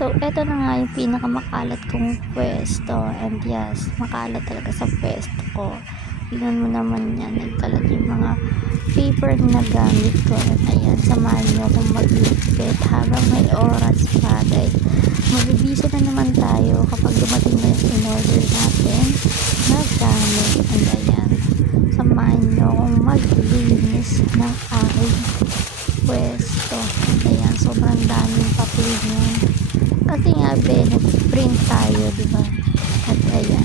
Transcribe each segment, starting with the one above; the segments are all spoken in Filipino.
So, eto na nga yung pinakamakalat kong pwesto, and yes, makalat talaga sa pwesto ko. Tingnan mo naman yan, nagkalat yung mga paper na gamit ko, and ayan, samahan nyo kung magligpit habang may oras pa, dahil magbibisa na naman tayo kapag dumating na yung in-order natin na gamit. And ayan, samahan nyo kung maglinis ng aking pwesto. And ayan, sobrang daming papel yan. Kasi nga nag-print tayo, diba? At ayan.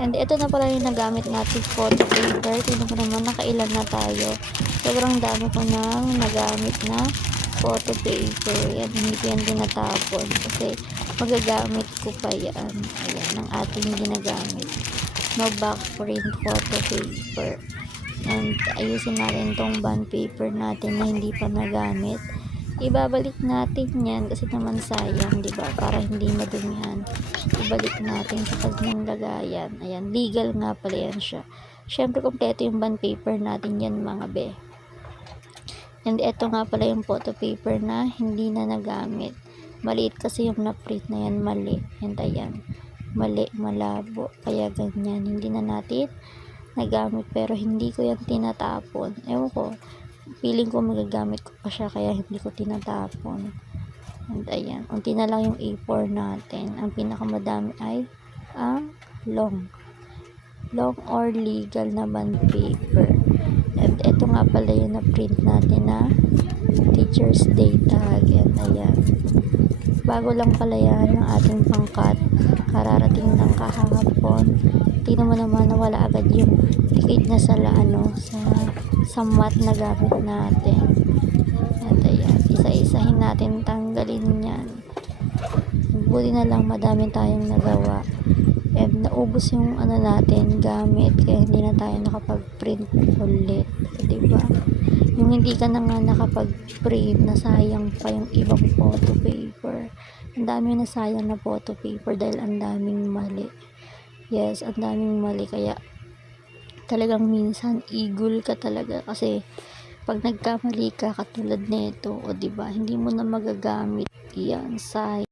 And ito na pala yung nagamit natin photo paper. Tingnan ko naman, nakailan na tayo. Sobrang dami ko nang nagamit na photo paper. Yan, hindi ko yan dinatapon. Kasi magagamit ko pa yan. Ayan, ang ating ginagamit. No back print photo paper. And ayusin natin tong bond paper natin na hindi pa nagamit. Ibabalik natin yan kasi naman sayang, diba? Para hindi madumihan. Ibalik natin sa kanyang lagayan. Ayan, legal nga pala yan siya. Syempre, kompleto yung bond paper natin yan, mga be. And ito nga pala yung photo paper na hindi na nagamit. Maliit kasi yung na-print na yan, mali. And ayan, mali, malabo. Kaya ganyan, hindi na natin nagamit. Pero hindi ko yan tinatapon. Ewan ko, feeling ko magagamit ko pa siya kaya hindi ko tinatapon. And ayan, unti na lang yung A4 natin. Ang pinakamadami ay ang long or legal na bond paper. And ito nga pala yung na-print natin na Teacher's Day tag. And ayan, bago lang pala yan ang ating pangkat, kararating ng kahapon. Tingnan mo naman na wala agad yung ticket na sa sa mat na gamit natin. At ayan, isa-isahin natin tanggalin yan. Buti na lang madami tayong nagawa. And naubos yung natin gamit, kaya hindi na tayo nakapag-print ulit, diba? Yung hindi ka na nga nakapag-print, nasayang pa yung ibang photo paper. Ang dami na sayang na photo paper dahil ang daming mali. Yes, ang daming mali, kaya talagang minsan igul ka talaga kasi pag nagkamali ka katulad nito, o 'di ba, hindi mo na magagamit yan, sayang.